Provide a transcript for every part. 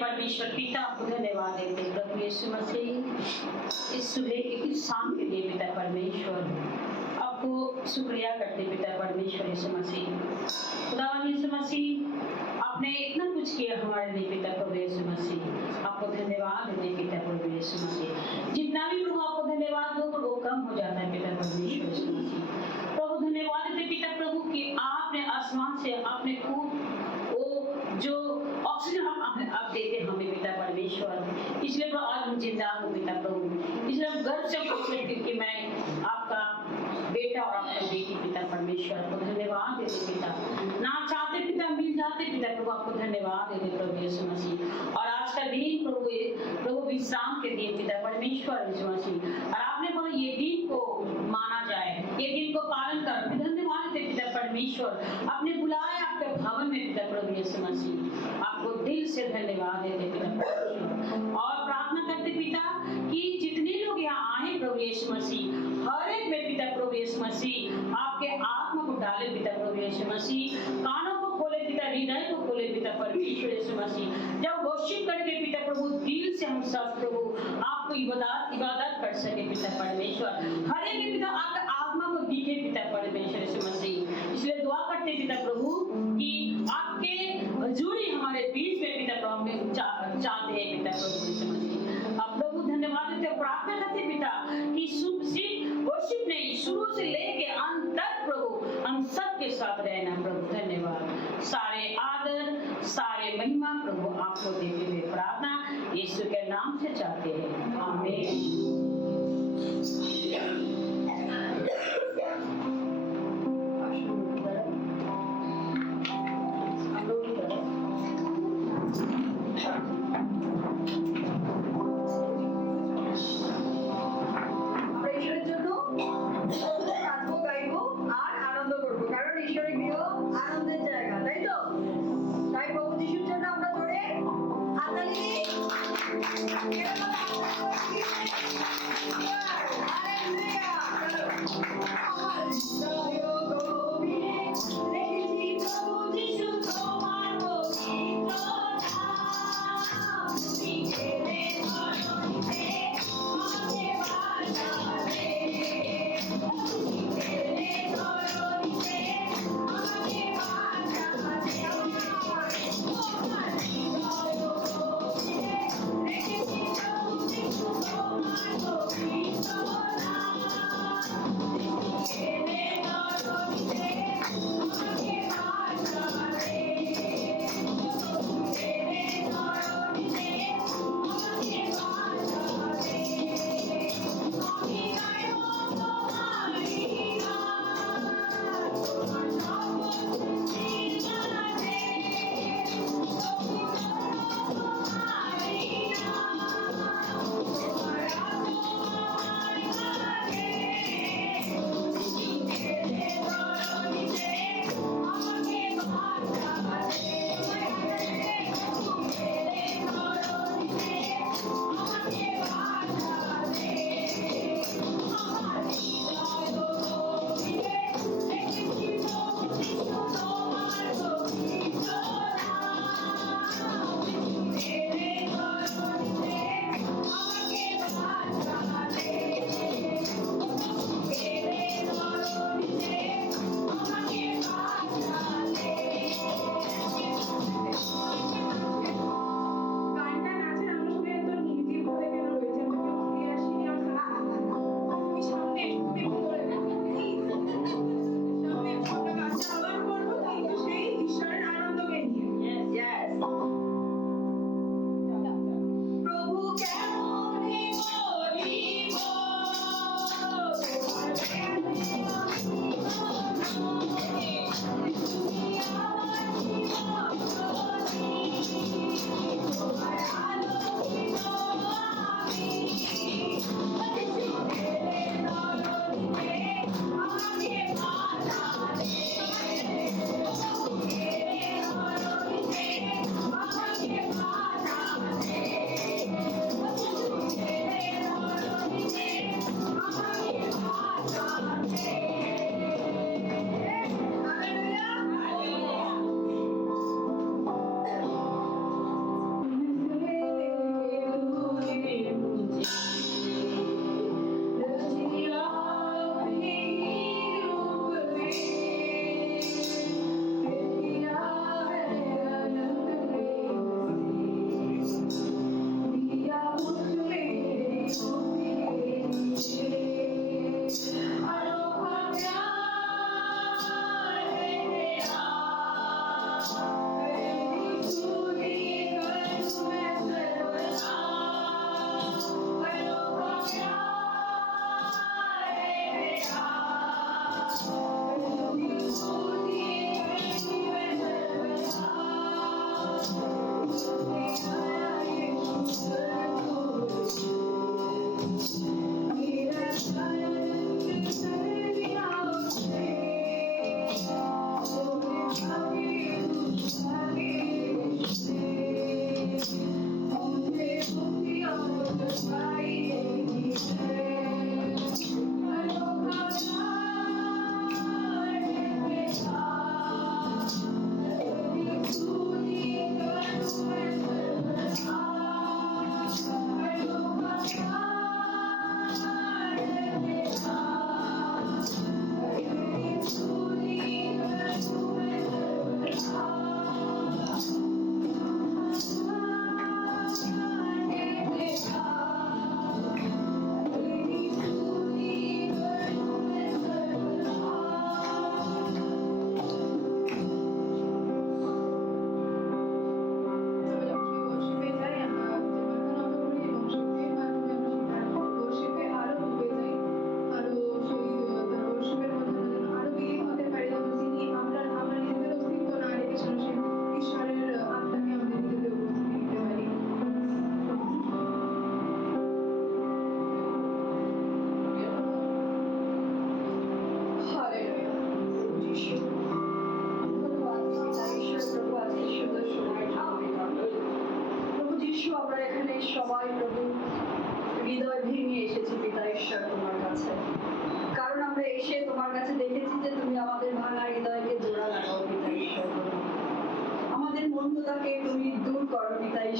परमेश्वर पिता आपको धन्यवाद देते हैं प्रभु यीशु मसीह इस सुबह के इस शाम के लिए पिता परमेश्वर आपको शुक्रिया करते पिता परमेश्वर यीशु मसीह खुदावन यीशु मसीह आपने इतना कुछ किया हमारे लिए पिता प्रभु यीशु मसीह आपको धन्यवाद देते पिता प्रभु यीशु मसीह जितना भी प्रभु आपको धन्यवाद दो तो वो कम हो जाता है पिता परमेश्वर यीशु मसीह प्रभु धन्यवाद देते पिता प्रभु कि आपने आसमान से आपने खूब वो जो ऑक्सीजन आप देते हमें पिता परमेश्वर इसलिए प्रभु आज हम जिंदा हूँ पिता प्रभु इसलिए हम गर्व से कहते कि मैं आपका बेटा और आपका बेटी पिता परमेश्वर को धन्यवाद देते पिता ना चाहते पिता मिल जाते पिता प्रभु आपको धन्यवाद देते प्रभु यीशु मसीह और आज का दिन प्रभु विश्राम के दिन पिता परमेश्वर यीशु मसीह और आपने बोला ये दिन को माना जाए ये दिन को पालन कर धन्यवाद देते पिता परमेश्वर आपने बुलाया आपके भवन में पिता प्रभु यीशु मसीह आपको दिल से धन्यवाद देते पिता परमेश्वर और प्रार्थना करते पिता कि जितने लोग यहाँ आए प्रभु यीशु मसीह हर एक में पिता प्रभु यीशु मसीह आपके आत्मा को डाले पिता प्रभु यीशु मसीह कानों को खोले पिता हृदय को खोले पिता परमेश्वर यीशु मसीह जब वर्शिप करके पिता प्रभु दिल से हम सब प्रभु आपको इबादत कर सके पिता परमेश्वर हर एक पिता आपके आत्मा को दिखे पिता परमेश्वर यीशु मसीह इसलिए दुआ करते पिता प्रभु कि आपके हजूरी हमारे बीच में पिता प्रभु चाहते हैं पिता प्रभु यीशु मसीह आप प्रभु धन्यवाद देते प्रार्थना करते पिता कि सिर्फ वर्शिप नहीं शुरू से लेके अंत तक प्रभु हम सबके साथ रहना प्रभु धन्यवाद सारे आदर सारे महिमा प्रभु आपको देते हुए प्रार्थना यीशु के नाम से चाहते हैं आमीन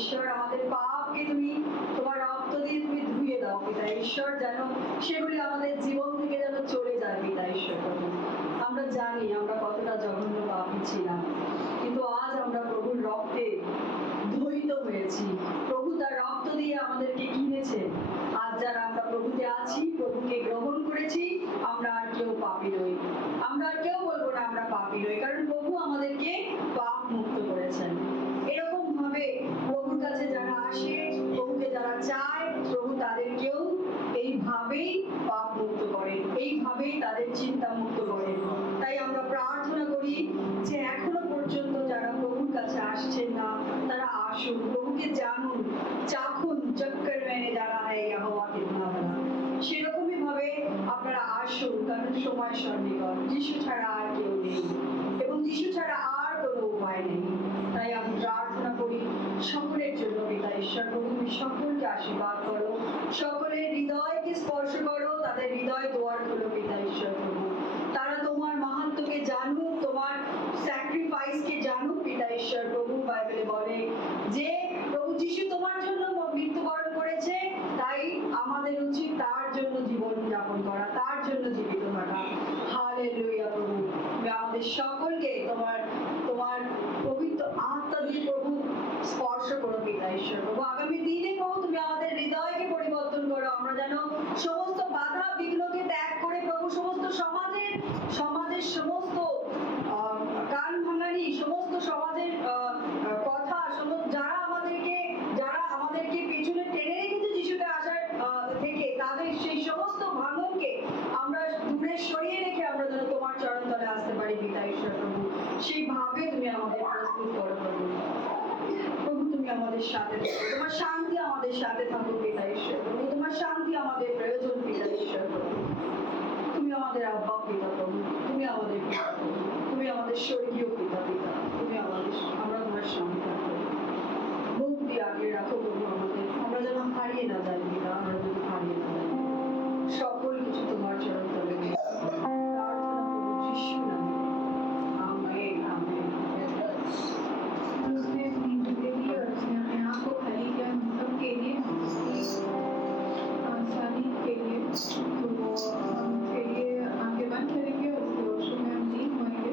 ঈশ্বর আমাদের পাপকে তুমি তোমার রক্ত দিয়ে তুমি ধুয়ে দাও পিতা ঈশ্বর, যেন সেগুলি আমাদের জীবন থেকে যেন চলে যায় পিতা ঈশ্বর প্রভু। আমরা জানি আমরা কতটা জঘন্য পাপী ছিলাম, কিন্তু আজ আমরা প্রভুর রক্তে ধৌত হয়েছি। প্রভু তার রক্ত দিয়ে আমাদেরকে কিনেছে। আজ যারা আমরা প্রভুতে আছি, প্রভুকে গ্রহণ করেছি, আমরা আর কেউ পাপী নই। আমরা আর কেউ বলবো না আমরা পাপী নই, কারণ প্রভু আমাদেরকে পাপ মুক্ত করেছেন। এরকম ভাবে প্রভুর কাছে যারা আসে, প্রভুকে যারা চায়, প্রভু তাদেরকেও এইভাবেই পাপ মুক্ত করেন, এইভাবেই তাদের চিন্তা মুক্ত করেন। তাই আমরা প্রার্থনা করি যে এখনো পর্যন্ত যারা প্রভুর কাছে আসছেন না, তারা আসুন, প্রভুকে জানুন, চাখুন। চক্কর মেনে যারা হয় ইহোয়া কিতনা ভলা। সেরকমই ভাবে আপনারা আসুন, কারণ সময় সন্নিকট। যিশু ছাড়া আর কেউ নেই এবং যিশু ছাড়া আর কোনো উপায় নেই। তাই আমি প্রার্থনা করি সকলের জন্য পিতা ঈশ্বর প্রভু, তুমি সকলকে আশীর্বাদ করো, সকলের হৃদয়কে স্পর্শ করো, তাদের হৃদয় দুয়ার খোলো পিতা ঈশ্বর প্রভু। তারা তোমার মাহাত্ম্যকে জানুক, তোমার স্যাক্রিফাইসকে জানুক পিতা ঈশ্বর প্রভু। বাইবেলে বলে যে প্রভু যিশু তোমার জন্য মৃত্যুবরণ করেছে, তাই আমাদের উচিত তার জন্য জীবন যাপন করা, তার জন্য জীবিত থাকা। হালেলুয়া প্রভু। আমাদের সকলকে তোমার তোমার পবিত্র আত্মা দিয়ে প্রভু স্পর্শ করো পিতা ঈশ্বর প্রভু। আগামী দিনে প্রভু তুমি আমাদের হৃদয়কে পরিবর্তন করো। আমরা যেন সমস্ত বাধা বিঘ্নকে ত্যাগ করে প্রভু সমস্ত সমাজের সমস্ত কান ভাঙানি, সমস্ত সমাজের কথা, যারা আমাদেরকে পেছনে টেনে রেখেছে যিশুতে আসার থেকে, তাদের সেই সমস্ত ভাঙনকে আমরা দূরে সরিয়ে রেখে আমরা যেন তোমার চরণ তলে আসতে পারি পিতা ঈশ্বর প্রভু। সেইভাবে তুমি আমাদের প্রস্তুত করো প্রভু। প্রভু তুমি আমাদের সাথে থাকো, তোমার শান্তি আমাদের সাথে থাকো পিতা ঈশ্বর প্রভু। তোমার শান্তি আমাদের প্রয়োজন পিতা ঈশ্বর প্রভু। তুমি আমাদের আব্বা পিতা প্রভু, তুমি আমাদের পিতা প্রভু, তুমি আমাদের স্বর্গীয় পিতা পিতা, তুমি আমরা তোমার সামনে থাকবো। মুখ দিয়ে আগলে রাখো প্রভু আমাদের, আমরা যেন হারিয়ে না যাই পিতা, আমরা যেন হারিয়ে না যাই। সকল কিছু তোমার চরণ তলে প্রার্থনা প্রভু যিশু নামে। Amen amen. उसने अपनी जिंदगी और उसने अपने आप को खाली किया हम सब के लिए, आसानी के लिए। तो वो हम के लिए आंखें बंद करेंगे और उसके रोशनी में हम लीन होंगे।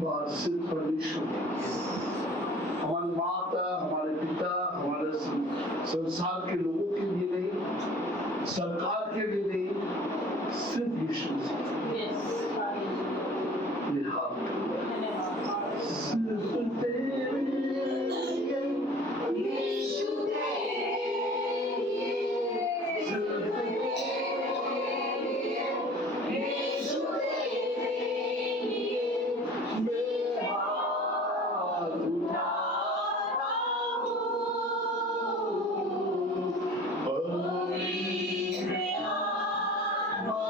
बार सिर्फ परमेश्वर के लिए। हमारे माता, हमारे पिता, हमारे संसार के लोगों के लिए नहीं, सरकार के लिए नहीं, सिर्फ यीशु मसीह ये हाथ सिर्फ तेरे लिए, यीशु तेरे लिए, सिर्फ तेरे लिए, यीशु तेरे लिए, मैं हाथ उठाता हूँ, पवित्र आत्मा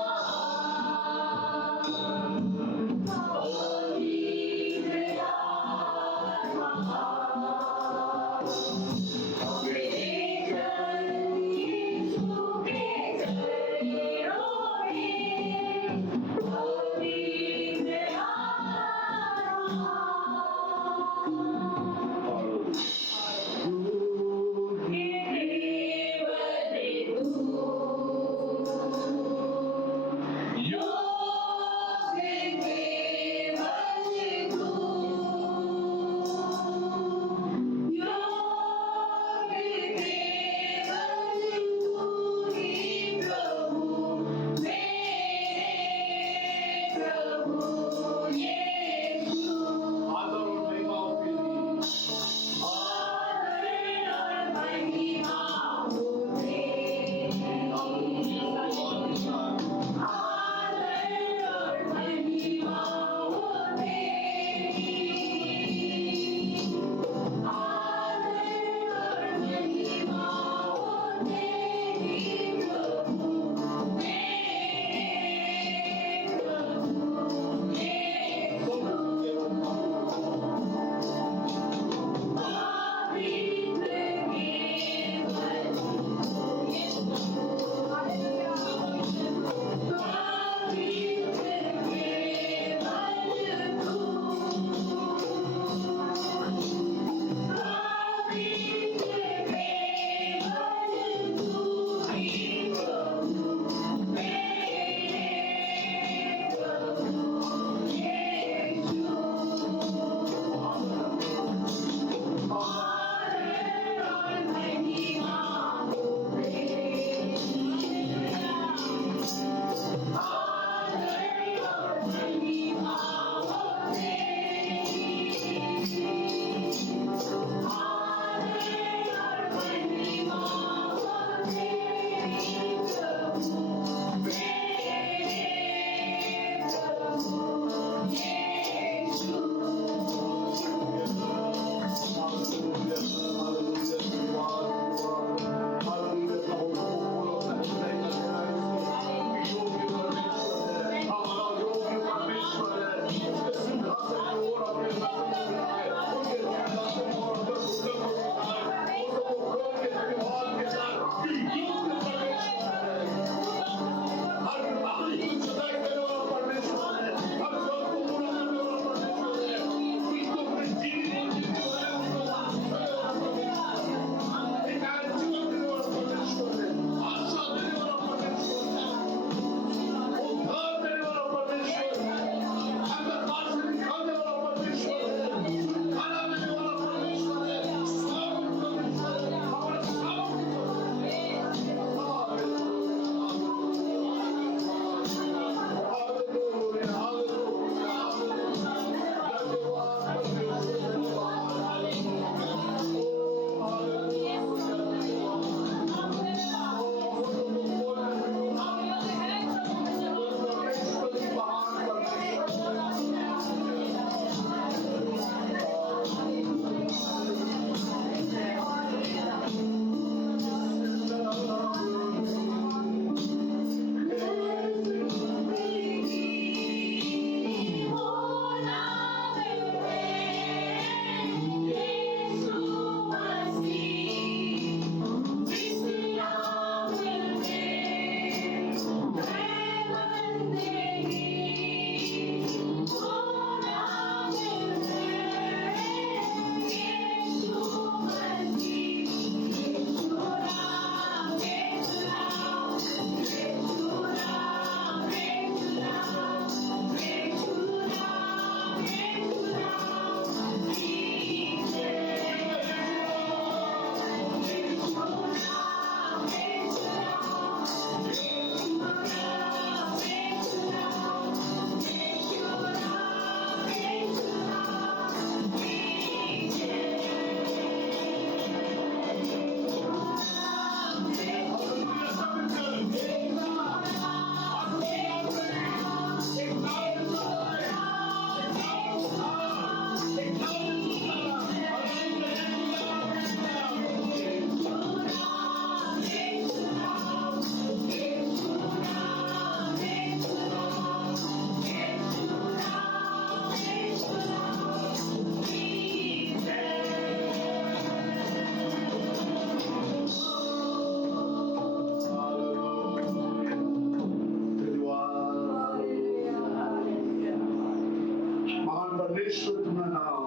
परमेश्वर तुम्हारा नाम,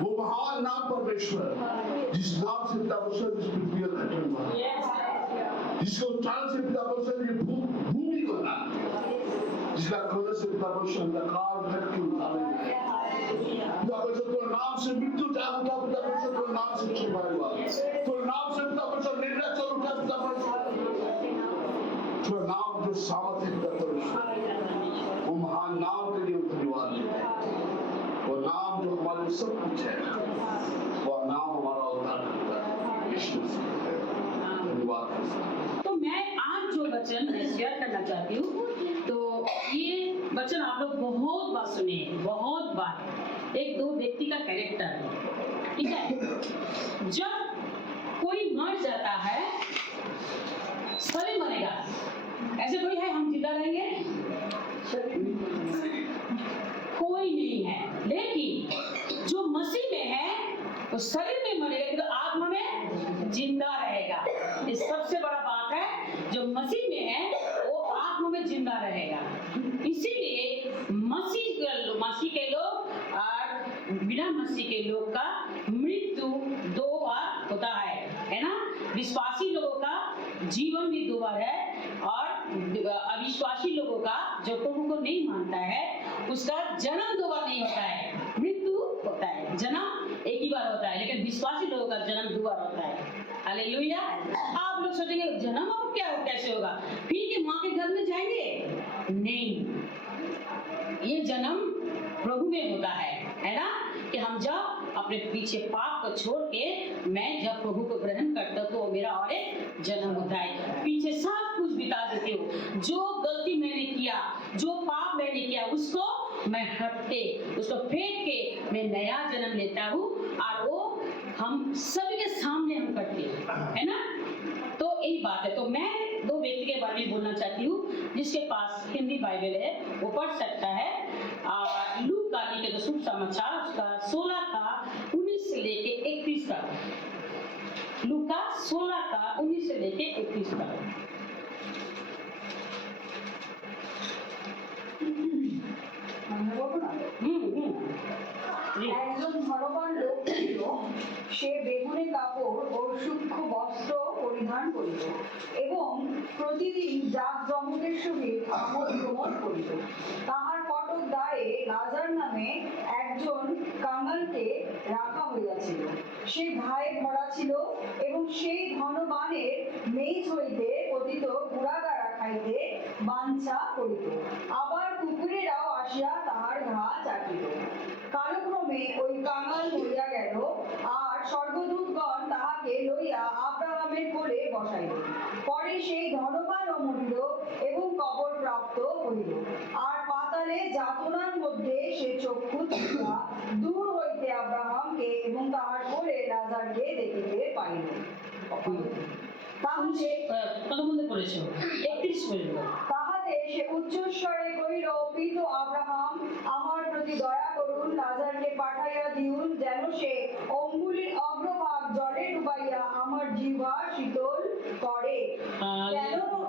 वो महान नाम परमेश्वर, जिस नाम से पिता परमेश्वर इस पृथ्वी का गठन हुआ, जिसको उच्चारण से पिता परमेश्वर ने भूमि को बना, जिसका खोलने से पिता परमेश्वर अंधकार घर के उतारे, पिता परमेश्वर तो नाम से मृत्यु जाग उठा, पिता परमेश्वर तो नाम से छुपाया हुआ, तो नाम से पिता परमेश्वर निर्णय चल उठा, पिता परमेश्वर तो नाम जो सामर्थ्य पिता परमेश्वर, वो महान नाम के लिए धन्यवाद देते हैं। वो नाम जो हमारे सब कुछ है, वो नाम हमारा उद्धार करता है। यीशु मसीह है। धन्यवाद। तो मैं आज जो वचन मैं शेयर करना चाहती हूँ, तो ये वचन आप लोग बहुत बार सुने हैं, बहुत बार। एक दो व्यक्ति का कैरेक्टर है, ठीक है। जब कोई मर जाता है, सभी मरेगा, ऐसे कोई है हम जिंदा रहेंगे? कोई नहीं है। लेकिन जो मसीह में है वो शरीर में मरेगा तो आत्मा में जिंदा रहेगा। ये सबसे बड़ा बात है, जो मसीह में है वो आत्मा में जिंदा रहेगा। इसीलिए मसीह के लोग और बिना मसीह के लोग का मृत्यु दो बार होता है ना। विश्वासी लोगों का जीवन भी दो बार है, और अविश्वासी लोगों का, जो प्रभु को नहीं मानता है, उसका जन्म दो बार नहीं होता है, मृत्यु होता है। जन्म एक ही बार होता है, लेकिन विश्वासी लोगों का जन्म दो बार होता है। हालेलुया। आप लोग सोचेंगे जन्म अब क्या कैसे होगा, फिर के माँ के घर में जाएंगे? नहीं, ये जन्म प्रभु में होता है ना। कि हम जब अपने पीछे पाप को छोड़ के मैं जब प्रभु को ग्रहण करता हूँ तो मेरा और एक जन्म होता है। पीछे सब कुछ बिता देती हूँ, जो गलती मैंने किया, जो पाप मैंने किया, उसको मैं हट के, उसको फेंक के मैं नया जन्म लेता हूँ, और वो हम सभी के सामने हम करते हैं, है ना। तो यही बात है। तो मैं दो व्यक्ति के बारे में बोलना चाहती हूँ, जिसके पास हिंदी बाइबल है वो पढ़ सकता है। लूक का लिखे तो शुभ समाचार उसका 16 का 19 से लेके 31 तक। लूक का 16 का 19 से लेके 31 तक। একজন ধনবান লোক ছিল, সে বেগুনি কাপড় ও সূক্ষ্ম বস্ত্র পরিধান করিত এবং প্রতিদিন জাঁকজমকের সহিত আমোদ প্রমোদ করিত। তাহার কটক দ্বারে লাজার নামে একজন কাঙালকে রাখা হইয়াছিল। সে ঘায়ে ভরা ছিল এবং সেই ধনবানের মেজ হইতে পতিত গুড়াগাড়া খাইতে বাঞ্ছা করিত, আবার কুকুরেরাও আসিয়া তাহার ঘা চাটিত। কালক্রমে ওই কাঙাল মরিয়া গেল, আর স্বর্গদূতগণ তাহাকে লইয়া আব্রাহামের কোলে বসাইল। পরে সেই ধনবানও মরিল এবং কবর প্রাপ্ত হইল, আর পাতালে যাতনার মধ্যে সে চক্ষু তুলিয়া দূর হইতে আব্রাহামকে এবং তাহার কোলে লাজারকে দেখিতে পাইল। তাহলে কত মধ্যে পড়েছো? 31 পর্যন্ত। তাহাতে সে উচ্চস্বরে কহিল, পিত আব্রাহাম, আমার প্রতি দয়া করুন, লাজারকে পাঠাইয়া দিউন, যেন সে অঙ্গুলির অগ্রভাগ জলে ডুবাইয়া আমার জিহ্বা শীতল করে।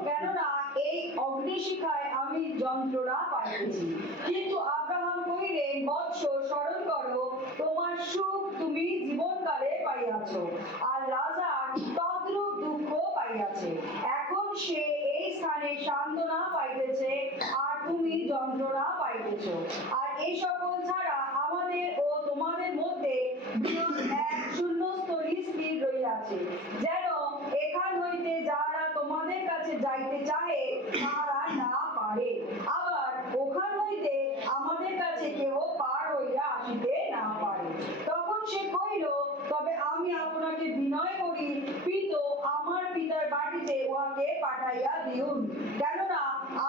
কেননা এই অগ্নিশিখায় আমি যন্ত্রণা পাইতেছি। কিন্তু আব্রাহাম কহিলেন, বৎস, স্মরণ করো তোমার সুখ তুমি জীবনকালে পাইয়াছ, আর লাজার তদ্রূপ দুঃখ পাইয়াছে। এখন সে এই স্থানে সান্ত্বনা পাইতেছে, আর তুমি যন্ত্রণা পাইতেছ। আর এই সকল ছাড়া আমাদের ও তোমাদের মধ্যে বৃহৎ এক শূন্যস্থলী স্থির রহিয়াছে, যেন এখান হইতে যাহারা তোমাদের কাছে যাইতে চাহে তাহারা না পারে, আবার ওখান হইতে আমাদের কাছে কেহ পার হইয়া আসিতে না পারে। তখন সে কহিল, তবে আমি আপনাকে বিনয় করি, পিত, আমার পিতার বাড়িতে উহাকে পাঠাইয়া দিউন, কেননা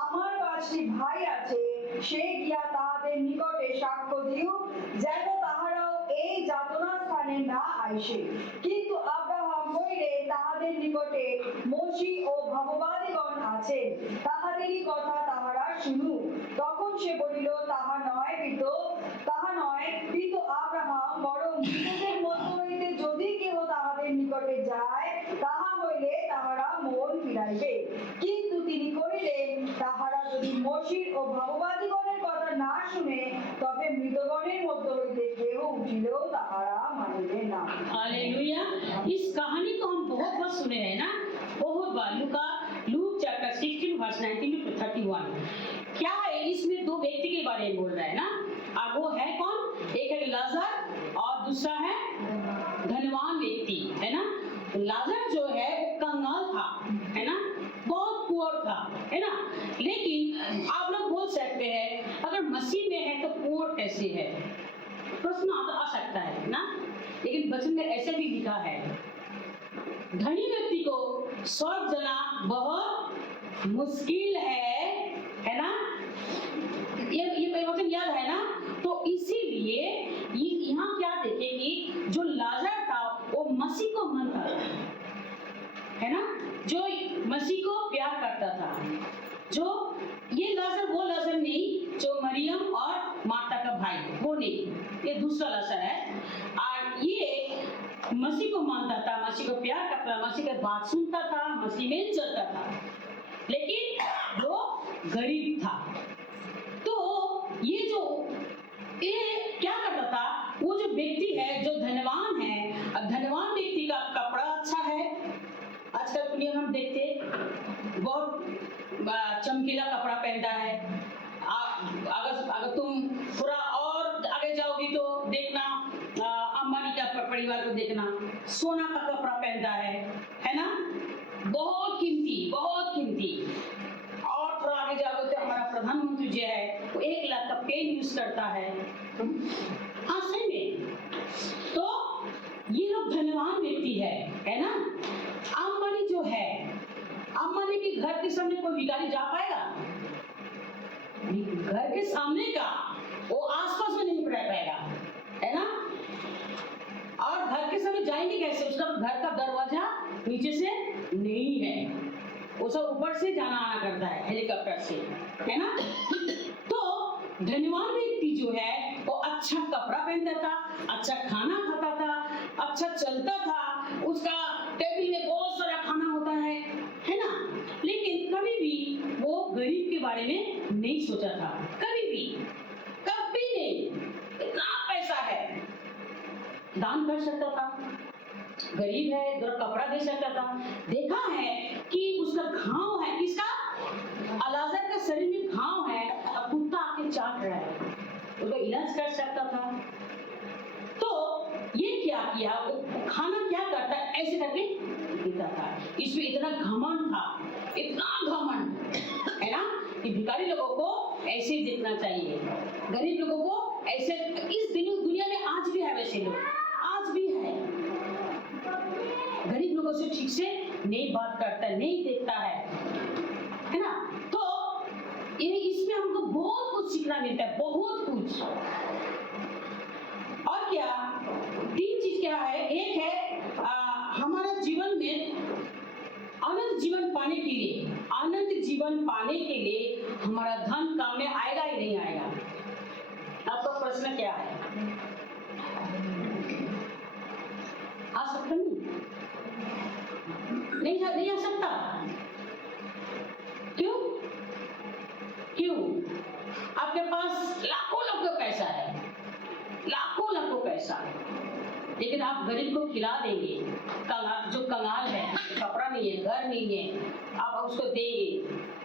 আমার 5টি ভাই আছে, সে গিয়া তাহাদের নিকটে সাক্ষ্য দিউক, যেন তাহারাও এই যাতনা স্থানে না আইসে। কিন্তু আব্রাহাম কহিলেন, তাহাদের নিকটে মোশি ও ভগবাদিগণ আছেন, তাহাদেরই কথা তাহারা শুনুক। তখন সে বলিল, তাহা নয় পিত আব্রাহাম, বরং মৃতদের মধ্য হইতে যদি কেহ তাহাদের নিকটে যায়, তাহা হইলে তাহারা মন ফিরাইবে। কিন্তু তিনি কহিলেন, তাহারা যদি মোশির ও ভগবাদিগণের কথা না শুনে, তবে মৃতগণের কেউ তাহারা মানিবে না। हालेलुया। इस कहानी को हम बहुत बार सुने हैं ना, बहुत बार। Luke chapter 16 verse 19 to 31। क्या है, इसमें दो व्यक्ति के बारे में बोल रहा है ना। अब वो है कौन? एक है लाजर और दूसरा है धनवान व्यक्ति, है ना। लाजर जो है वो कंगाल था, है ना, बहुत पुअर था, है ना। लेकिन आप लोग बोल सकते हैं अगर मसीह में है तो पुअर कैसे है, प्रश्न आ सकता है ना। लेकिन वचन में ऐसे भी लिखा है, धनी व्यक्ति को स्वर्ग जाना बहुत मुश्किल है ना। ये वचन याद है ना। तो इसीलिए यहाँ क्या देखें कि जो लाजर था वो मसीह को मानता था, है ना, जो मसीह को प्यार करता था। जो ये लाजर वो लाजर नहीं जो मरियम और माता का भाई, वो नहीं, ये दूसरा लाजर है। और ये मसीह को मानता था, मसीह को प्यार करता था, मसीह की बात सुनता था, मसीह में चलता था, लेकिन वो गरीब था। तो ये क्या करता था, वो जो व्यक्ति है जो धनवान है, अब धनवान व्यक्ति का कपड़ा अच्छा है। आजकल दुनिया में हम देखते बहुत चमकीला कपड़ा पहनता है। अगर तुम थोड़ा और आगे जाओगी तो देखना, अंबानी का परिवार को देखना, सोना का कपड़ा पहनता है ना, बहुत कीमती, बहुत कीमती। और थोड़ा आगे जाओगे तो हमारा प्रधानमंत्री जो है वो 1 लाख का पेन यूज करता है। हाँ, सही में। तो ये लोग धनवान व्यक्ति है ना। अंबानी जो है, अंबानी के घर के सामने कोई भिखारी जा पाएगा? घर के सामने का वो आसपास में नहीं रह पाएगा, है ना। और घर के सामने जाएंगे कैसे? उसका घर का दरवाजा नीचे से नहीं है, वो सब ऊपर से जाना आना करता है, हेलीकॉप्टर से, है ना। तो धनवान व्यक्ति जो है वो अच्छा कपड़ा पहनता था, अच्छा खाना खाता था, अच्छा चलता था, उसका टेबल में बहुत सारा खाना होता है ना। लेकिन कभी भी वो गरीब के बारे में नहीं सोचा था, कभी नहीं। इतना पैसा है, दान कर सकता था, गरीब है, जरा कपड़ा दे सकता था। देखा है कि उसका घाव है, किसका? लाजर का शरीर में घाव है, अब कुत्ता आके चाट रहा है, उसका इलाज कर सकता था। तो ये क्या किया, वो खाना क्या करता है, ऐसे करके देता था। इसमें इतना घमंड था, इतना घमंड, है ना, कि भिखारी लोगों को ऐसे देखना चाहिए, गरीब लोगों को ऐसे। इस दुनिया में आज भी है वैसे लोग, आज भी है। गरीब लोगों से ठीक से नहीं बात करता, नहीं देखता है ना। तो इसमें हमको बहुत कुछ सीखना मिलता है, बहुत कुछ। और क्या 3 चीज क्या है? एक है हमारा जीवन में अनंत जीवन पाने के लिए हमारा धन काम में आएगा ही नहीं आएगा? आपका प्रश्न क्या है? आ सकता नहीं आ सकता। क्यों? आपके पास लाखों पैसा है, लाखों पैसा, लेकिन आप गरीब को खिला देंगे, जो कंगाल है, कपड़ा नहीं है, घर नहीं है, आप उसको देंगे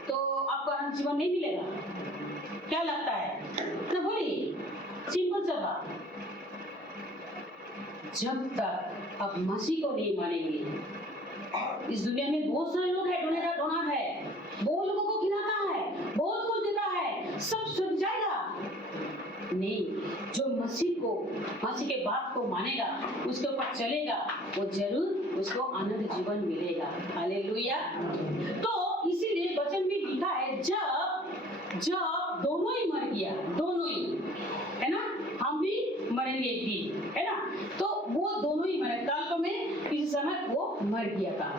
तो आपको अनंत जीवन नहीं मिलेगा? क्या लगता है ना? बोलिए, सिंपल सा बात। जब तक आप मसीह को नहीं मानेंगे, इस दुनिया में बहुत सारे लोग हैं, डोनर है, बहुत लोगों को खिलाता है, बहुत कुछ देता है, सब सुन जाएगा नहीं। जो मसीह के बात को मानेगा, उसके ऊपर चलेगा, वो जरूर उसको आनंद जीवन मिलेगा। हालेलुया। तो इसीलिए वचन में लिखा है, जब दोनों ही मर गया, दोनों ही, है ना, हम भी मरेंगे एक दिन, है ना। तो वो दोनों ही मरे, काल में किसी समय वो मर गया था।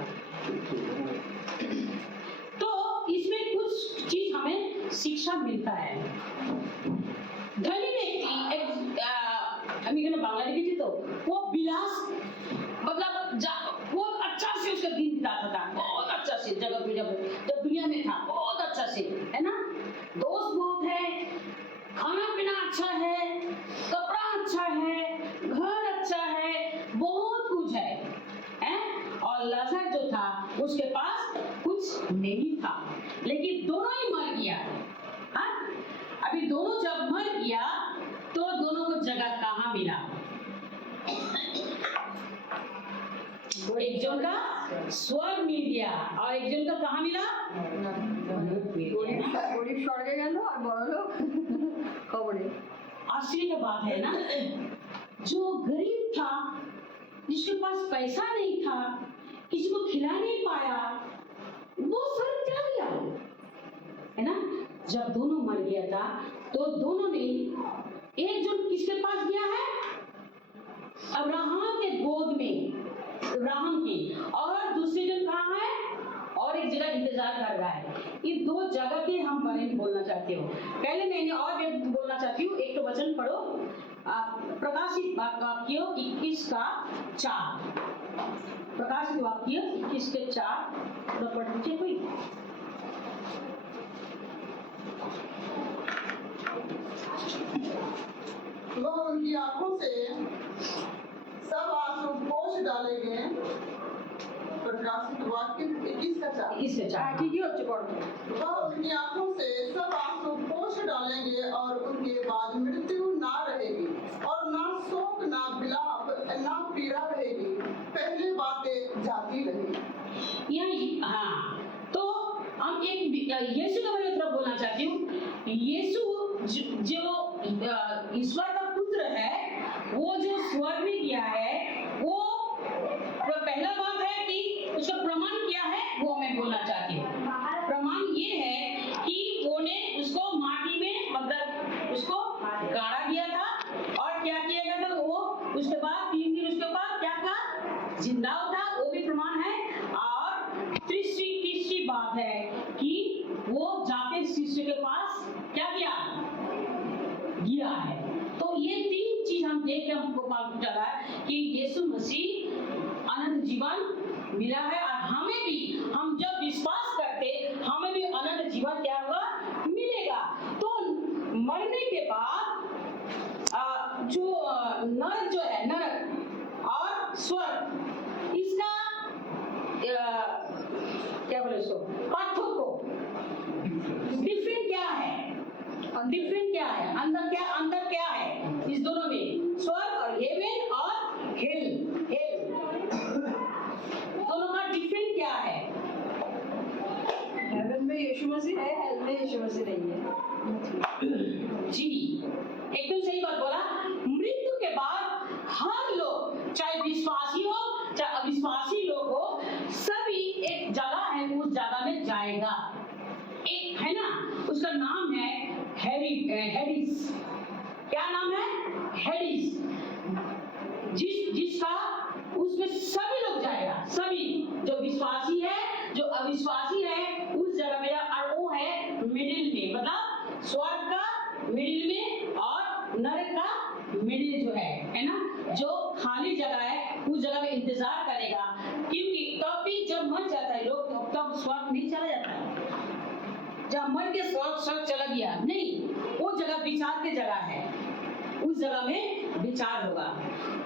तो इसमें कुछ चीज हमें शिक्षा मिलता है। धनी व्यक्ति बांग्ला लिखी थी, तो वो बिलास, मतलब वो अच्छा से उसका दिन बिताता था, बहुत अच्छा से, जगत में जब दुनिया में था, बहुत अच्छा से, है ना, दोस्त बहुत है, खाना पीना अच्छा है, कपड़ा अच्छा है, घर नहीं था, लेकिन दोनों ही मर गया। हाँ, अभी दोनों जब मर गया तो दोनों को जगह कहाँ मिला? एक जन का स्वर्ग मिल गया और एक जन का कहाँ मिला? গরিব স্বর্গে গেল আর বড় লোক কবরে। आश्चर्य की बात है ना, जो गरीब था, जिसके पास पैसा नहीं था, किसी को खिला नहीं पाया, वो स्वर्ग चला गया, है ना। जब दोनों मर गया था तो दोनों ने, एक जन किसके पास गया है? अब्राहम के गोद में, अब्राहम की, और दूसरे जन कहाँ है? और एक जगह इंतजार कर रहा है। ये दो जगह के हम बारे में बोलना चाहते हो। पहले मैंने और भी बोलना चाहती हूँ, एक तो वचन पढ़ो, प्रकाशित वाक्य 21 का 4, प्रकाशित वाक्य 21 के 4 थोड़ा पढ़ लीजिए कोई। वह उनकी आंखों से सब आंसू पोंछ डालेंगे। प्रकाशित वाक्य 21 का 4। 21 से 4 ঠিকই হচ্ছে পড়ো। वह उनकी आंखों से सब आंसू पोंछ डालेंगे और उनके बाद मृत्यु ना रहेगी और ना शोक ना विलाप ना पीड़ा रहेगी, पहले बातें जाती रहेगी। यहाँ हाँ, तो हम एक यीशु के बारे में थोड़ा बोलना चाहती हूँ। यीशु जो ईश्वर का पुत्र है, वो जो स्वर्ग में गया है, वो पहला बात है कि उसका प्रमाण क्या है, वो मैं बोलना चाहती हूँ। प्रमाण ये है कि वो ने उसको माटी में, मतलब उसको गाड़ा गया था, और क्या किया गया था, वो उसके बाद 3 दिन उसके बाद क्या था, जिंदा उठा, वो भी प्रमाण है। और तीसरी बात है कि वो जाके शिष्य के पास क्या किया, गिरा है। तो ये 3 चीज हम देख के हमको मालूम चला है कि यीशु मसीह अनंत जीवन मिला है, और हमें भी, हम जब विश्वास करते, हमें भी अनंत जीवन क्या होगा, मिलेगा। तो मरने के बाद जो नरक जो है, नरक और स्वर्ग, इसका क्या बोले इसको, पार्थक्य, डिफरेंट क्या है, डिफरेंट क्या है, अंदर क्या है इस दोनों में, स्वर्ग और हेवन और हेल, दोनों का डिफरेंट क्या है? हेवन में यीशु मसीह है, हेल में यीशु मसीह नहीं है। जी, एकदम सही बात बोला। मृत्यु के बाद हर लोग, चाहे विश्वासी हो चाहे अविश्वासी लोग हो, सभी एक जगह है, उस जगह में जाएगा। एक है ना, उसका नाम है हेडिस। क्या नाम है? हेडिस। जिसका उसमें सभी लोग जाएगा, सभी जो विश्वासी है, जो अविश्वासी है, उस जगह में, और वो है मिडिल में, मतलब स्वर्ग का मिडिल में और नरक का मिडिल जो है ना, जो खाली जगह है, उस जगह में इंतजार करेगा। क्योंकि तब भी जब मर जाता है लोग, तब स्वर्ग नहीं चला जाता है। जब मर के स्वर्ग चला गया नहीं, वो जगह विचार की जगह है, उस जगह में विचार होगा।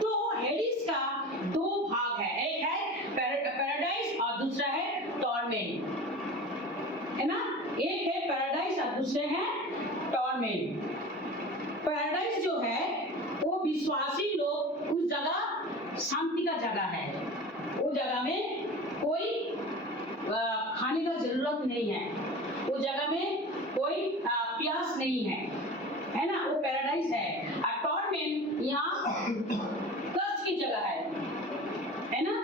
तो हेडिस का 2 भाग है, एक है पैराडाइज और दूसरा है टॉर्मेंट, है ना। एक है पैराडाइज और दूसरे हैं टॉर्मेंट। पैराडाइज जो है वो विश्वासी लोग, उस जगह शांति का जगह है, वो जगह में कोई खाने का जरूरत नहीं है, वो जगह में कोई प्यास नहीं है ना, वो पैराडाइज है। और टॉर्मेंट यहाँ कष्ट की जगह है ना।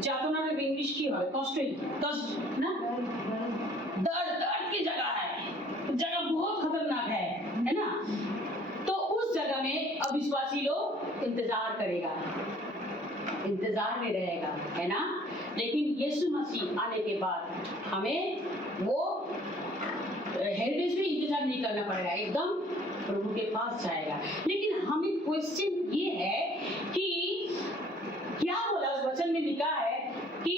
जातना में इंग्लिश की है, कष्ट ना, दर्द की जगह है, जगह बहुत खतरनाक है ना। तो उस जगह में अविश्वासी लोग इंतजार करेगा, इंतजार में रहेगा, है ना। लेकिन यीशु मसीह आने के बाद हमें वो हेरिटेज में इंतजार नहीं करना पड़ेगा, एकदम प्रभु के पास जाएगा। लेकिन हमें क्वेश्चन ये है कि क्या बोला, उस वचन में लिखा है कि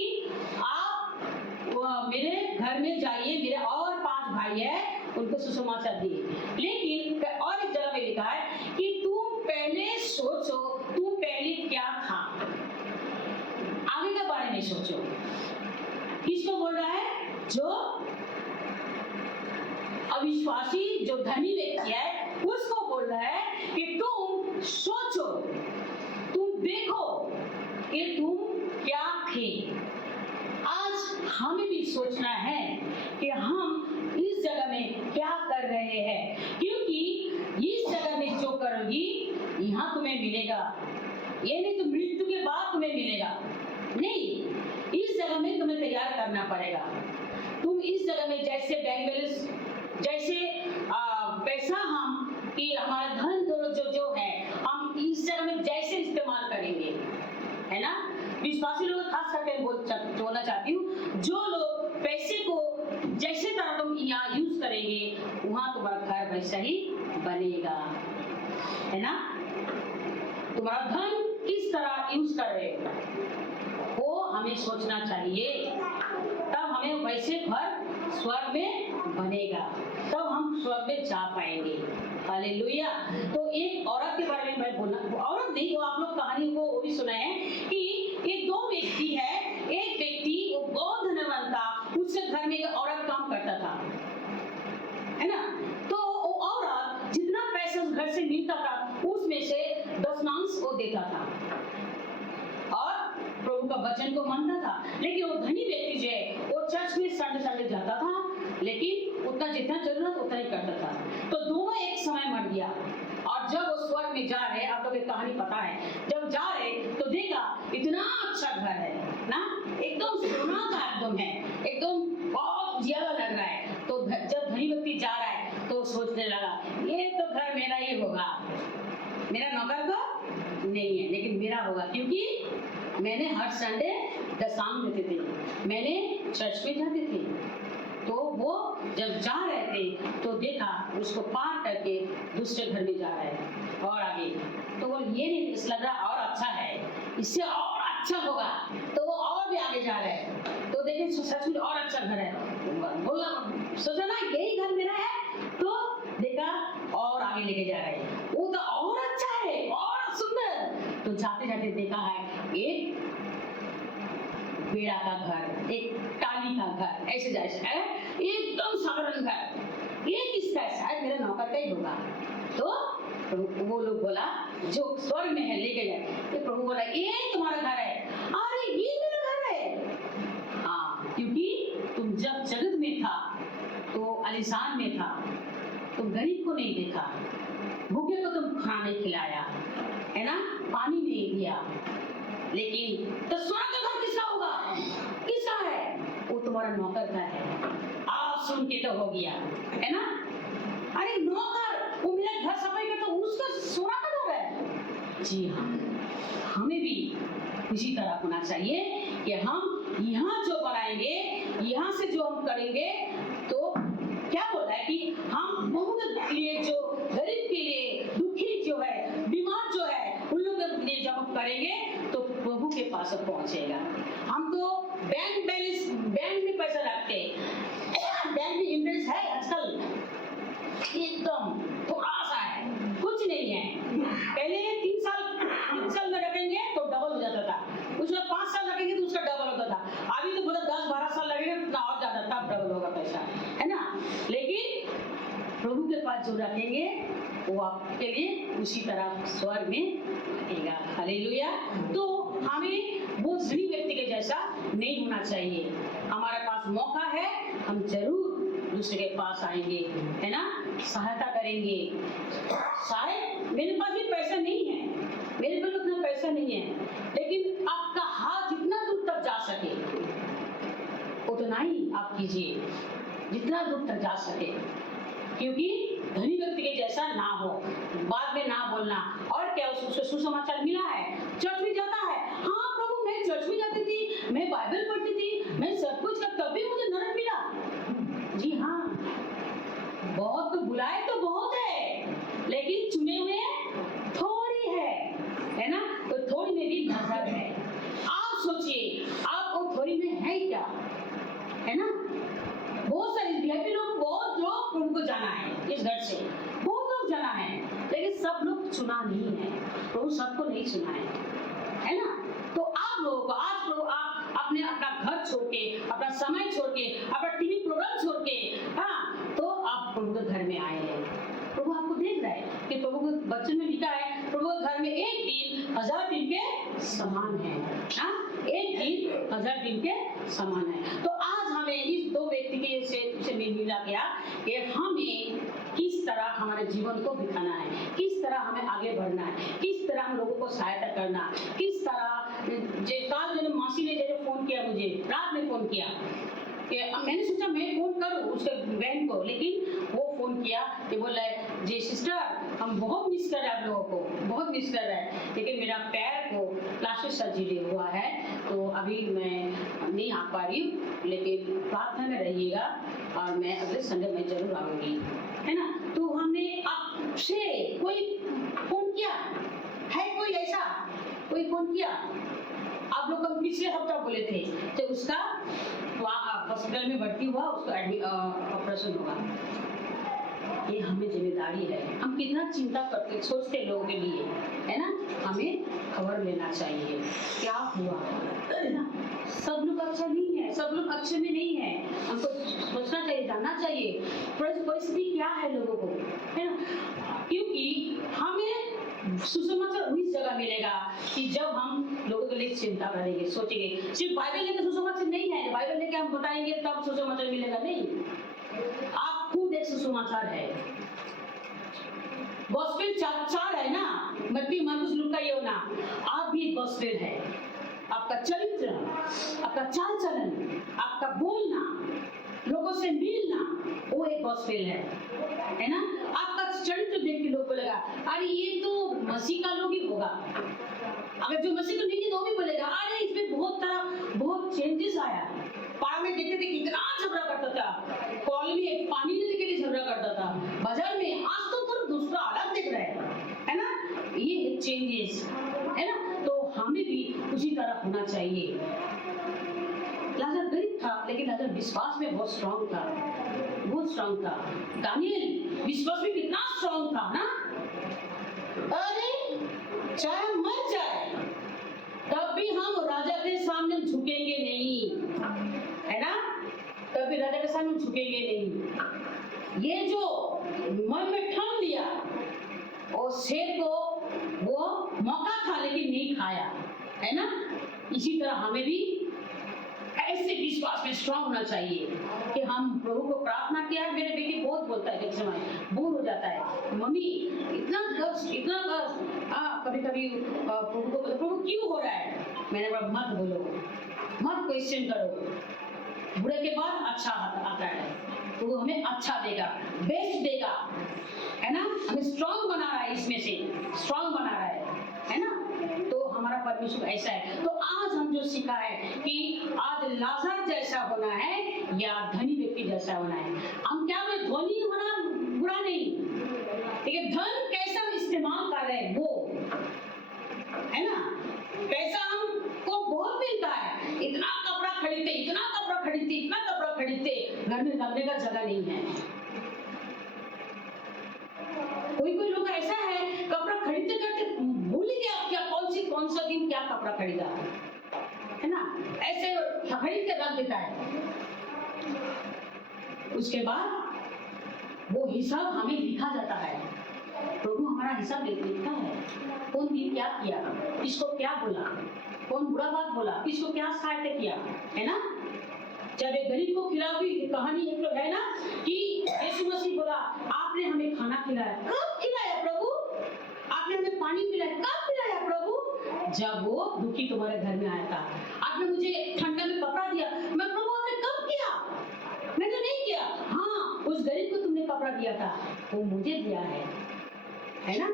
आप मेरे घर में जाइए, मेरे और 5 भाई है, उनको सुसमाचार दिए। लेकिन और एक जगह में लिखा है कि तुम पहले सोचो, तुम पहले क्या था, आगे के बारे में सोचो। किसको विश्वासी जो धनी व्यक्ति है उसको बोल रहा है कि तुम सोचो, तुम देखो कि तुम क्या थे। आज हमें भी सोचना है कि हम इस जगह में क्या कर रहे हैं, क्योंकि इस जगह में जो करोगी यहाँ तुम्हें मिलेगा, ये नहीं तो मृत्यु के बाद तुम्हें मिलेगा। नहीं, इस जगह में तुम्हें तैयार करना पड़ेगा। तुम इस जगह में जैसे बैंक बैलेंस, जैसे पैसा हम कि हमारा धन जो है हम इस जगह में जैसे इस्तेमाल करेंगे, है ना। विश्वासी लोग खास करके बोलना चाहती हूँ, जो लोग पैसे को जैसे तरह तुम यहाँ यूज करेंगे वहां तुम्हारा घर वैसा ही बनेगा, है ना। तुम्हारा धन किस तरह यूज कर रहे हो वो हमें सोचना चाहिए, तब हमें वैसे घर स्वर्ग में बनेगा, तब हम स्वर्ग में जा पाएंगे। हालेलुया। तो एक औरत के बारे में मैं बोलना, औरत नहीं, वो आप लोग कहानी को वो भी सुना है कि ये दो व्यक्ति है। एक व्यक्ति वो बहुत धनवान था, उसके घर में एक औरत काम करता था, है ना। तो वो औरत जितना पैसा घर से मिलता था उसमें से 10 वो देता था और प्रभु का वचन को मानता था। लेकिन वो धनी व्यक्ति जो है वो चर्च में संडे जाता था, लेकिन उतना जितना जरूरत उतना ही करता था। तो दोनों एक समय मर गया, और जब वो स्वर्ग में जा रहे, आप लोग को कहानी पता है, जब जा रहे तो देखा इतना अच्छा घर है ना, एकदम सोना का एकदम है, एकदम बहुत ज्यादा लग रहा है। तो जब धनी व्यक्ति जा रहा है तो सोचने लगा ये तो घर मेरा ही होगा, मेरा नौकर का नहीं है, लेकिन मेरा होगा, क्योंकि मैंने हर संडे दशांग देते थे, मैंने चर्च में जाते थे। तो वो जब जा रहे थे तो देखा उसको पार करके दूसरे घर में जा रहे हैं और आगे, तो वो ये नहीं इस लग रहा और अच्छा है, इससे और अच्छा होगा, तो वो और भी आगे जा रहे हैं। तो देखे सच में और अच्छा घर है, बोला सोचा ना यही घर मेरा है, तो देखा और आगे लेके जा रहे हैं, वो तो और अच्छा है और सुंदर। तो जाते जाते देखा है एक बेड़ा का घर, एक टाली का घर, ऐसे जैसे है एकदम साधारण घर, ये किसका है, शायद मेरा नौकर का ही होगा। तो वो लोग बोला जो स्वर्ग में है लेके जाए, तो प्रभु बोला ये तुम्हारा घर है, अरे ये मेरा घर है। हाँ, क्योंकि तुम जब जगत में था तो आलीशान में था, तुम गरीब को नहीं देखा, भूखे को तुम खाना नहीं खिलाया, है ना, पानी नहीं दिया, लेकिन तो स्वर्ग का घर किसका होगा, किसका है, वो तुम्हारा नौकर का है। आप सुन के तो हो गया, है ना, अरे नौकर वो मेरा घर सफाई करता, उसका सोना का घर है। जी हाँ, हमें भी इसी तरह होना चाहिए कि हम यहाँ जो बनाएंगे, यहाँ से जो हम करेंगे, तो क्या बोल रहा है कि हम बहुत के लिए, जो गरीब के लिए, दुखी जो है, बीमार जो है, उन लोगों के लिए जब हम करेंगे तो प्रभु के पास पहुंचेगा। हम तो बैंक बैलेंस, बैंक में पैसा रखते, बैंक में इंटरेस्ट है आजकल एकदम थोड़ा सा है, कुछ नहीं है। पहले 3 साल में रखेंगे तो डबल हो जाता था, उसमें 5 साल रखेंगे तो उसका डबल होता था। अभी तो बोला 10-12 साल लगेगा तो और ज्यादा तब डबल होगा पैसा, है ना। लेकिन प्रभु के पास जो रखेंगे वो आपके लिए उसी तरह स्वर्ग में रहेगा। हालेलुया। तो हमें वो धनी व्यक्ति के जैसा नहीं होना चाहिए। हमारे पास मौका है, हम जरूर दूसरे के पास आएंगे, है ना, सहायता करेंगे। शायद मेरे पास भी पैसा नहीं है, मेरे पास उतना पैसा नहीं है, लेकिन आपका हाथ जितना दूर तक जा सके उतना ही आप कीजिए, जितना दूर तक जा सके, क्योंकि धनी व्यक्ति के जैसा ना हो, बाद में ना बोलना। और क्या उसको सुसमाचार मिला है, चर्च में जाता है, हाँ प्रभु मैं चर्च में जाती थी, मैं बाइबल पढ़ती थी, मैं सब कुछ कर, तब भी मुझे नरक मिला। जी हाँ, बहुत तो बुलाए तो बहुत है, लेकिन चुने हुए थोड़ी है ना। तो थोड़ी में भी नजर है। आप सोचिए आप वो थोड़ी में है क्या, है ना। बहुत सारे वीआईपी लोग, बहुत लोग उनको जाना है, इस घर से बहुत लोग जाना है, लेकिन सब लोग चुना नहीं है, प्रभु सबको नहीं चुना है ना। तो आप लोगों को आज प्रभु आप अपने अपना घर छोड़ के, अपना समय छोड़ के, अपना टीवी प्रोग्राम छोड़ के, हाँ, तो आप आप प्रभु के घर में आए हैं। प्रभु आपको देख रहा है कि प्रभु के वचन में लिखा है प्रभु के घर में एक दिन 1000 दिन के समान है। हाँ, एक दिन 1000 दिन के समान है। तो आज हमें इस दो व्यक्ति के से मिला गया कि हमें किस तरह हमारे जीवन को बिताना है, किस तरह हमें आगे बढ़ना है, किस तरह हम लोगों को सहायता करना, किस तरह कल जो मासी ने जो फोन किया, मुझे रात में फोन किया कि मैंने सोचा मैं फोन करूं उसके बहन को, लेकिन वो फोन किया कि बोल रहा है जी सिस्टर हम बहुत मिस कर रहे हैं आप लोगों को, बहुत मिस कर रहे हैं, लेकिन मेरा पैर को प्लास्टिक सर्जरी हुआ है तो अभी मैं नहीं आ पा रही हूँ, लेकिन प्रार्थना में रहिएगा और मैं अगले संडे में जरूर आऊंगी, है ना। तो हमने आपसे कोई फोन किया है, कोई ऐसा कोई फोन किया? आप लोग हम पिछले हफ्ता बोले थे तो उसका हॉस्पिटल में भर्ती हुआ, उसका ऑपरेशन होगा। ये हमें जिम्मेदारी है, हम कितना चिंता करते सोचते लोगों के लिए, है ना। हमें खबर लेना चाहिए क्या हुआ, है ना। सब लोग अच्छा नहीं है, सब लोग अच्छे में नहीं है, हमको सोचना चाहिए, जानना चाहिए परिस्थिति क्या है लोगों को, है ना। क्योंकि हमें सुसमाचार उस जगह मिलेगा कि जब हम लोगों के लिए चिंता करेंगे, सोचेंगे। सिर्फ बाइबल लेकर सुसमाचार नहीं है, बाइबल लेके हम बताएंगे तब सुसमाचार मिलेगा, नहीं। आप खुद एक सुसमाचार है, गॉस्पेल चार है ना, मत्ती मार्कुस लूका यूहन्ना, आप भी एक गॉस्पेल है। आपका चरित्र, आपका चाल चलन, आपका बोलना, लोगों से मिलना, वो एक गॉस्पेल है ना। आपका चरित्र देख के लोग बोलेगा अरे ये तो मसीह का लोग ही होगा, अगर जो मसीह को नहीं है तो वो भी बोलेगा अरे इसमें बहुत चेंजेस आया। पारा में देखते थे कितना झगड़ा करता था, कॉलोनी में पानी लेने के लिए झगड़ा करता था, बाजार में आज तो पूरा दूसरा अलग दिख रहा है ना। ये चेंजेस है ना, तो हमें भी उसी तरह होना चाहिए। लाजर गरीब था लेकिन लाजर विश्वास में बहुत स्ट्रांग था, बहुत स्ट्रांग था। दानियल विश्वास में कितना स्ट्रांग था ना, अरे चाहे मर जाए तब भी हम राजा के सामने झुकेंगे नहीं, है ना, तब भी राजा के सामने झुकेंगे नहीं। ये जो मन में ठान लिया और शेर को वो मौका था लेकिन नहीं खाया, है ना। इसी तरह हमें भी ऐसे विश्वास में स्ट्रांग होना चाहिए कि हम प्रभु को प्रार्थना किया है। मेरे बेटे बहुत बोलता है, एक समय बोर हो जाता है, मम्मी इतना कष्ट, इतना कष्ट। कभी कभी प्रभु को बोलते प्रभु क्यों हो रहा है, मैंने बोला मत बोलो, मत क्वेश्चन करो, बुरे के बाद अच्छा आता है, तो वो हमें अच्छा देगा, बेस्ट देगा, है ना। हमें स्ट्रांग बना रहा है, इसमें से स्ट्रांग बना रहा है ना। तो हमारा परमेश्वर ऐसा है। तो आज हम जो सीखा है कि आज लाजर जैसा होना है या धनी व्यक्ति जैसा होना है। हम क्या बोले, धनी होना बुरा नहीं, लेकिन धन कैसा हम इस्तेमाल कर रहे हैं वो, है ना। पैसा हमको बहुत मिलता है, इतना कपड़ा खरीदते, इतना कपड़ा खरीदते, इतना कपड़ा खरीदते, घर में रखने का जगह नहीं है। कोई लोग ऐसा है कपड़ा खरीदते करते भूल गया क्या कौन सा दिन क्या कपड़ा खरीदा, है ना, ऐसे खरीद के रख देता है। उसके बाद वो हिसाब हमें लिखा जाता है, प्रभु हमारा हिसाब लिखता है, कौन दिन क्या किया, किसको क्या बोला, कौन बुरा बात बोला, किसको क्या सहायता किया, है ना। जब एक गरीब को खिला हुई कहानी एक तो है ना कि यीशु मसीह बोला आपने हमें खाना खिलाया, कब खिलाया प्रभु, आपने हमें पानी पिलाया, कब पिलाया प्रभु, जब वो दुखी तुम्हारे घर में आया था। आपने मुझे ठंडा में कपड़ा दिया, मैं प्रभु आपने कब किया, मैंने नहीं किया। हाँ, उस गरीब को तुमने कपड़ा दिया था, वो मुझे दिया है ना।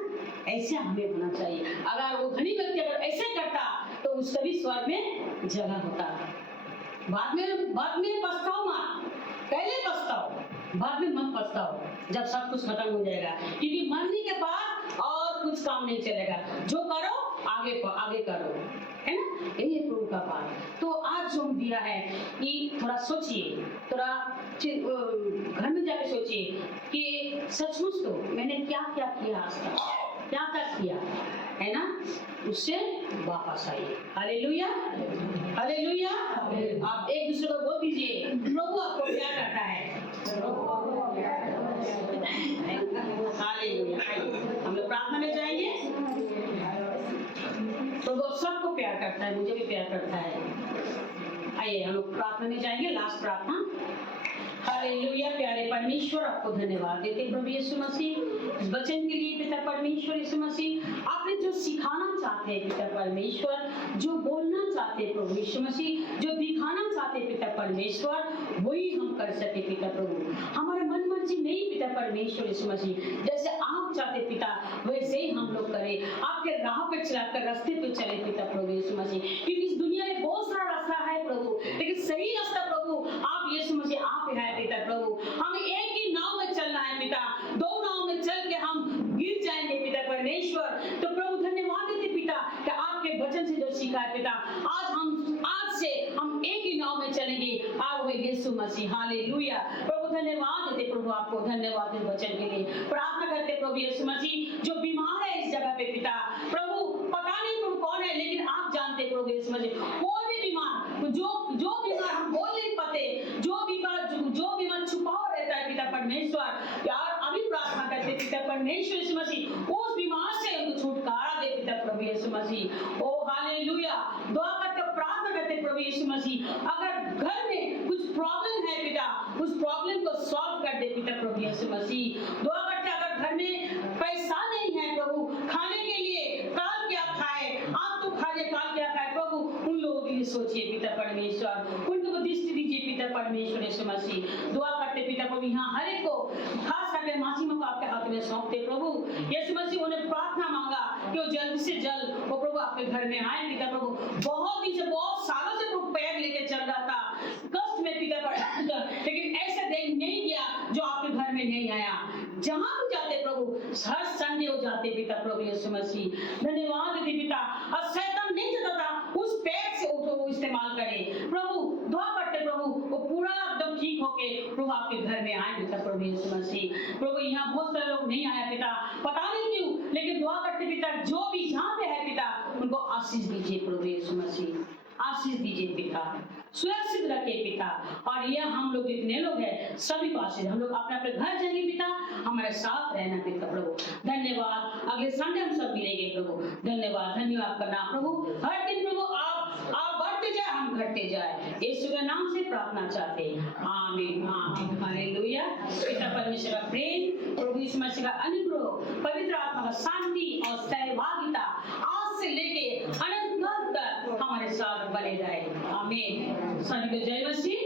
ऐसे हमें होना चाहिए। अगर वो धनी व्यक्ति अगर ऐसे करता तो उसका भी स्वर्ग में जगह होता। बाद में पछताओ मत, पहले पछताओ, बाद में मत पछताओ जब सब कुछ खत्म हो जाएगा, क्योंकि मरने के बाद और कुछ काम नहीं चलेगा। जो करो आगे करो, है ना। यही है प्रभु का बात। तो आज जो दिया है कि थोड़ा सोचिए, थोड़ा घर में जाके सोचिए कि सचमुच तो मैंने क्या क्या किया आज तक, क्या क्या किया, है ना। उससे वापस आइए। Hallelujah, hallelujah. आप एक दूसरे को बोल दीजिए, प्रभु आपको प्यार करता है। हालेलुया। हम लोग प्रार्थना में जाएंगे। प्रभु सबको प्यार करता है, मुझे भी प्यार करता है। आइए हम लोग प्रार्थना में जाएंगे, लास्ट प्रार्थना। हालेलुया। प्यारे परमेश्वर, आपको धन्यवाद देते प्रभु यीशु मसीह इस वचन के लिए। पिता परमेश्वर यीशु मसीह, आपने जो सिखाना चाहते हैं पिता परमेश्वर, जो बोलना चाहते हैं प्रभु यीशु मसीह, जो दिखाना चाहते हैं पिता परमेश्वर, वही हम कर सके पिता प्रभु। हमारे मन मर्जी नहीं पिता परमेश्वर यीशु मसीह, जैसे आप चाहते पिता वैसे ही हम लोग करें। आपके राह पे चलाकर रास्ते पे चले पिता प्रभु यीशु मसीह, क्योंकि इस दुनिया में बहुत सारा रास्ता है प्रभु, लेकिन सही रास्ता प्रभु आप यीशु मसीह आप है पिता प्रभु। हमें एक ही नाव में चलना है पिता, दो नाव में चल के हम गिर जाएंगे पिता परमेश्वर। तो प्रभु धन्यवाद देते पिता कि आपके वचन से जो सीखा है पिता, आज से हम एक ही नाव में चलेंगे, आप हो यीशु मसीह। हालेलुया। प्रभु धन्यवाद देते प्रभु, आपको धन्यवाद इस वचन के लिए। प्रार्थना करते प्रभु यीशु मसीह, जो बीमार है इस जगह पे पिता प्रभु, पता नहीं प्रभु कौन है, लेकिन आप जानते प्रभु यीशु मसीह। कोई भी बीमार, जो बीमार हम बोल नहीं पाते, जो बीमार छुपा हुआ रहता है पिता परमेश्वर, यार अभी प्रार्थना करते पिता परमेश्वर यीशु मसीह, उस बीमार से उनको छुटकारा दे पिता प्रभु यीशु मसीह। ओ हालेलुया। दुआ करके प्रार्थना करते प्रभु यीशु मसीह, अगर घर में कुछ प्रॉब्लम है पिता, उस प्रॉब्लम को सॉल्व कर दे पिता प्रभु यीशु मसीह। दुआ करते अगर घर में पैसा नहीं है प्रभु खाने के लिए, काल क्या खाए, आप तो खा ले, काल क्या खाए प्रभु, उन लोगों के लिए सोचिए पिता परमेश्वर, उनको दृष्टि दीजिए पिता परमेश्वर यीशु मसीह। दुआ करते पिता प्रभु यहाँ हर एक को, खास करके मासीमा को आपके हाथ में सौंपते प्रभु यीशु मसीह। उन्हें प्रार्थना मांगा कि वो जल्द से जल्द वो प्रभु आपके घर में आए पिता प्रभु। बहुत दिन से, बहुत सालों से प्रभु पैर लेके चल रहा था कष्ट में पिता परमेश्वर, लेकिन ऐसा दिन नहीं गया जो आपके घर में नहीं आया। जहां भी जाते प्रभु, हर संडे हो जाते पिता प्रभु यीशु मसीह। धन्यवाद देते पिता, और शैतान नहीं चाहता था उस पैर से वो इस्तेमाल करे प्रभु। दुआ करते प्रभु वो पूरा एकदम ठीक होके प्रभु आपके घर में आए पिता प्रभु यीशु मसीह। प्रभु यहाँ बहुत सारे लोग नहीं आया पिता, पता नहीं क्यों, लेकिन दुआ करते पिता जो भी यहाँ पे है पिता, उनको आशीष दीजिए प्रभु यीशु मसीह, आशीष दीजिए पिता, सुरक्षित रखे पिता। और यह हम लोग जितने लोग हैं सभी को आशीष, हम लोग अपने अपने घर जाएंगे पिता, हमारे साथ रहना पिता प्रभु। धन्यवाद। अगले संडे हम सब मिलेंगे प्रभु। धन्यवाद, धन्यवाद करना प्रभु। हर दिन प्रभु आप बढ़ते जाए, हम घटते जाए, यीशु के नाम से प्रार्थना चाहते हैं। आमीन, आमीन, हालेलुया। पिता परमेश्वर का प्रेम, प्रभु यीशु मसीह का अनुग्रह, पवित्र आत्मा का शांति और सहभागिता आज से लेके अनंत काल तक हमारे साथ बने रहे। आमीन। सभी को जय मसीह।